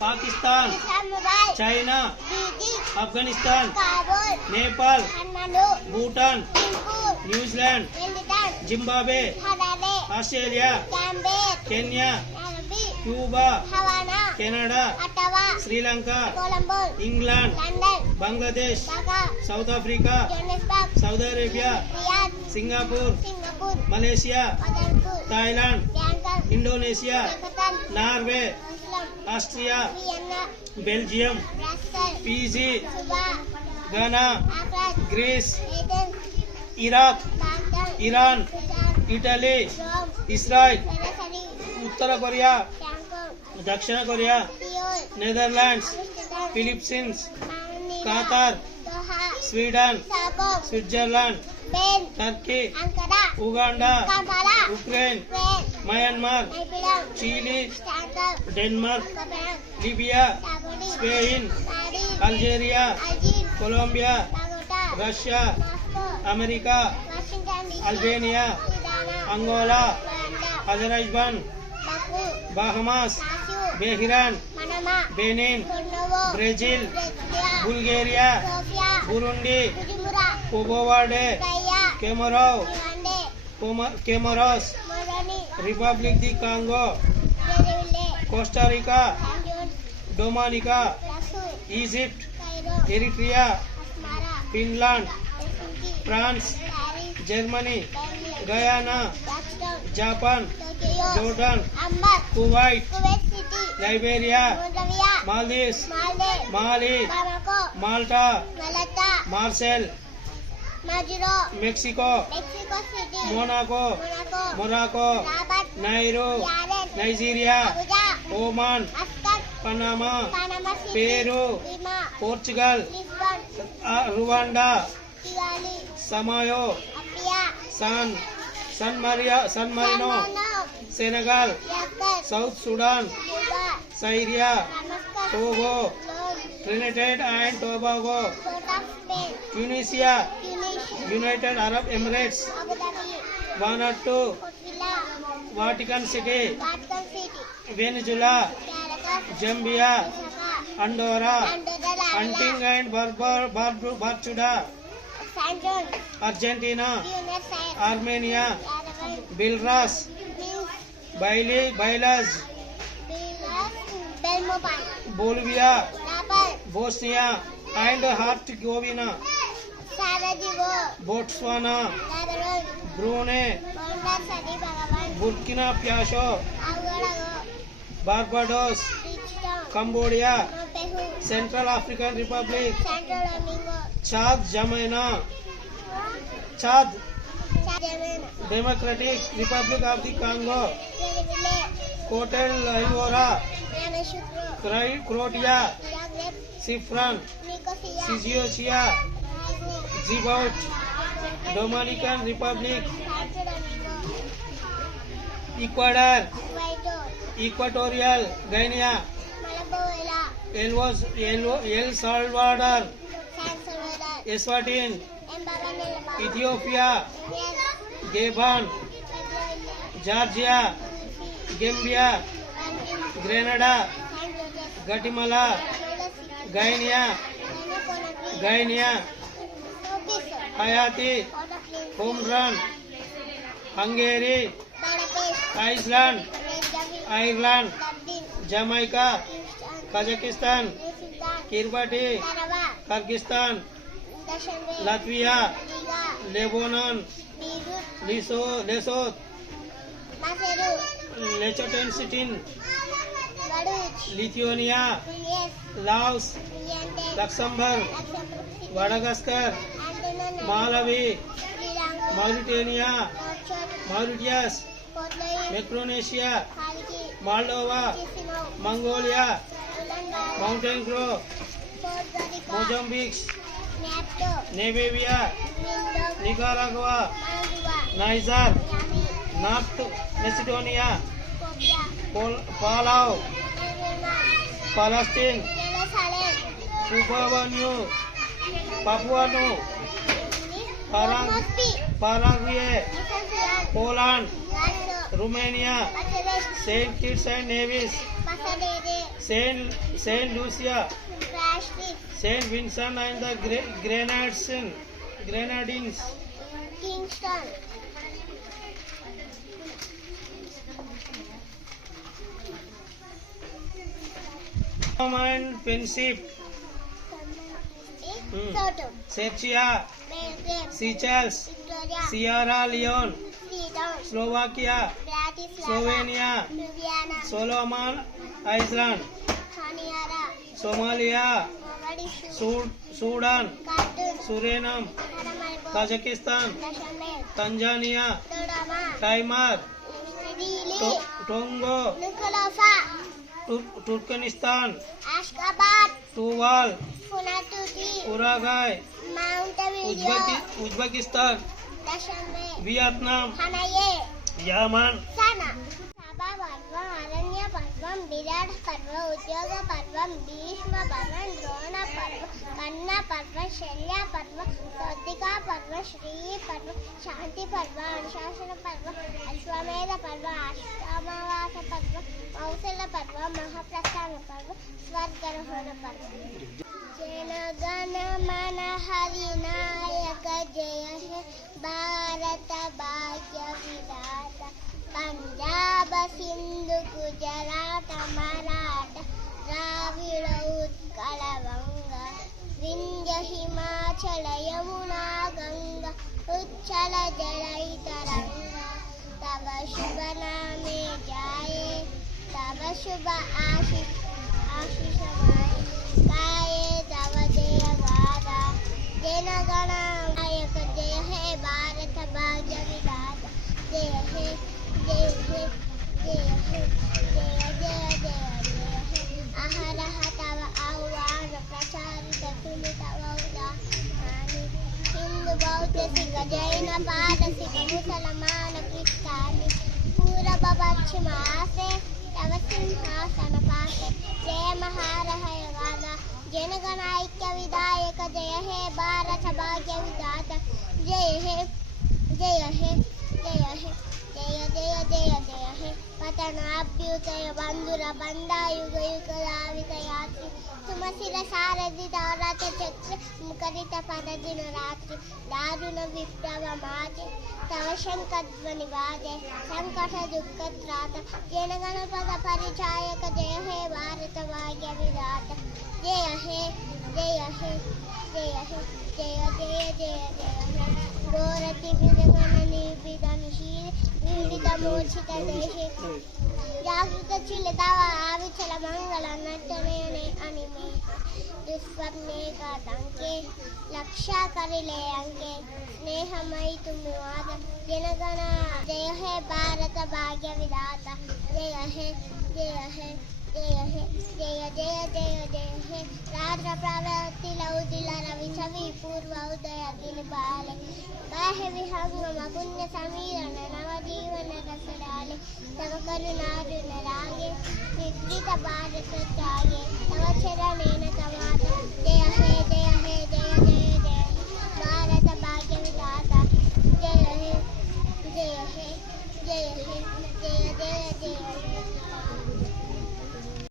Pakistan China Afghanistan Nepal Bhutan New Zealand Zimbabwe Australia Kenya Cuba Canada Sri Lanka England Bangladesh South Africa Saudi Arabia Singapore Malaysia Thailand Indonesia Norway Austria Belgium PG Ghana Greece Iraq Iran Italy Israel उत्तर Korea दक्षिण Korea Netherlands Philippines Qatar Sweden Switzerland Turkey Uganda Ukraine Myanmar Chile Denmark Libya Spain Algeria Colombia Russia America Albania Angola Azerbaijan Bahamas Bahrain Benin Brazil Bulgaria Burundi కోగోవాడే Cameroon Comoros Republic the Congo Costa Rica, Dominica, Egypt, Eritrea, Finland, France, Germany, Guyana, Japan, Jordan, Kuwait, Liberia Maldives Mali, Malta, Marshall, Mexico, Monaco, Morocco Nauru Nigeria Oman Panama Peru Portugal Rwanda Samoa San San Maria San Marino Senegal South Sudan Syria Togo Trinidad and Tobago Tunisia United Arab Emirates Vanuatu Vatican City Venezuela, Zambia, Andorra Antigua and Barbuda, Argentina, Armenia, Belarus, बाइली, Belize, Bolivia, Bosnia, and Herzegovina Botswana, Brunei, Burkina Faso Barbados Cambodia Central African Republic Chad जमैना Chad Democratic Republic of the Congo Cote d'Ivoire Croatia Cyprus Czechia Djibouti Dominican Republic Ecuador Equatorial Guinea. El Salvador. Eswatini. Ethiopia. Gabon. Georgia. Gambia. Grenada. Guatemala. Guinea. Guinea. Haiti. హోమ్రాన్ Hungary. Iceland. Ireland Jamaica Kazakhstan Kiribati Kyrgyzstan Latvia Lebanon लिसो Lesotho Lithuania Laos Luxembourg Madagascar Malawi Mauritania Mauritius Micronesia Moldova Mongolia Montenegro Mozambique नेबेविया Nicaragua Niger North Macedonia Palau Palestine कुबावान्यू Papua Paraguay Poland Romania, Saint Kitts and Nevis, Saint Saint Lucia, Saint Vincent and the Grenadines, Grenadines, Kingston. and Princip, hmm. Seychelles, Sierra Leone. Freedom. Slovakia, Bratislava. Slovenia, Ljubljana. Solomon Island, Honiara. Somalia, Mogadishu. Sud- Sudan, Khartoum. Suriname, Paramaribo. Tajikistan, Dashame. Tanzania, Dodoma. Timor, Dili. To- Tongo, Nukulofa. Tur- Turkmenistan, Ashgabat. Tuval, Funatuti. Uruguay, Montevideo. Uzbeki- Uzbekistan, Dashame. Vietnam, Hanaye. Yaman, సన సభా పర్వం అరణ్య పర్వం విరాట్ పర్వ ఉద్యోగ పర్వం భీష్మ పర్వం ద్రోణ పర్వ కన్న పర్వ శల్య పర్వ సౌతికా పర్వ శ్రీ పర్వ पंजाब सिंधु, गुजरात, मराठा, द्राविड गंगा विंध्य हिमाचल, यमुना गंगा, उच्छल जलई तरंगा तब शुभ नामे जाए, तब शुभ आशीष आशीष गाए, तब जय गादा जन गणा सिख मुसलमान क्रिस्तानि तव सिंहासन पासे जय महारहय गाथा जनगण ऐक्य विधायक जय हे भारत भाग्य विधाता जय हे जय हे जय हे जय जय जय जय हे पतनाभ्युदय बन्धुर बन्धायुग युग धावित यात्री सुमशिर सारथि दौरथ चक्र मुखरित पद दिन रात्रि दारुण विप्लव माजे तव शङ्खध्वनि वाजे सङ्कट दुःख त्रात जनगण पद परिचायक जय हे भारत भाग्य జయ జయ జయ జయ జయ గోరతి విదగణని విదనిషి విడిత మూర్ఛిత దేశి జాగృత చిలదవ ఆవిచల మంగళ నటనయనే అనిమే దుస్వప్నే కాదంకే లక్ష్య కరిలే అంకే స్నేహమై తుమ్మి వాత జనగణ జయ హే భారత భాగ్య విధాత జయ హే జయ హే జయ హే జయ జయ జయ జయ హే రాత్ర ప్రవృత్తి లౌదిల రవి చవి పూర్వ ఉదయ దిని బాలే బాహ్య విహంగమ పుణ్య సమీరణ నవ జీవన రసడాలే తవ కరుణారుణ రాగే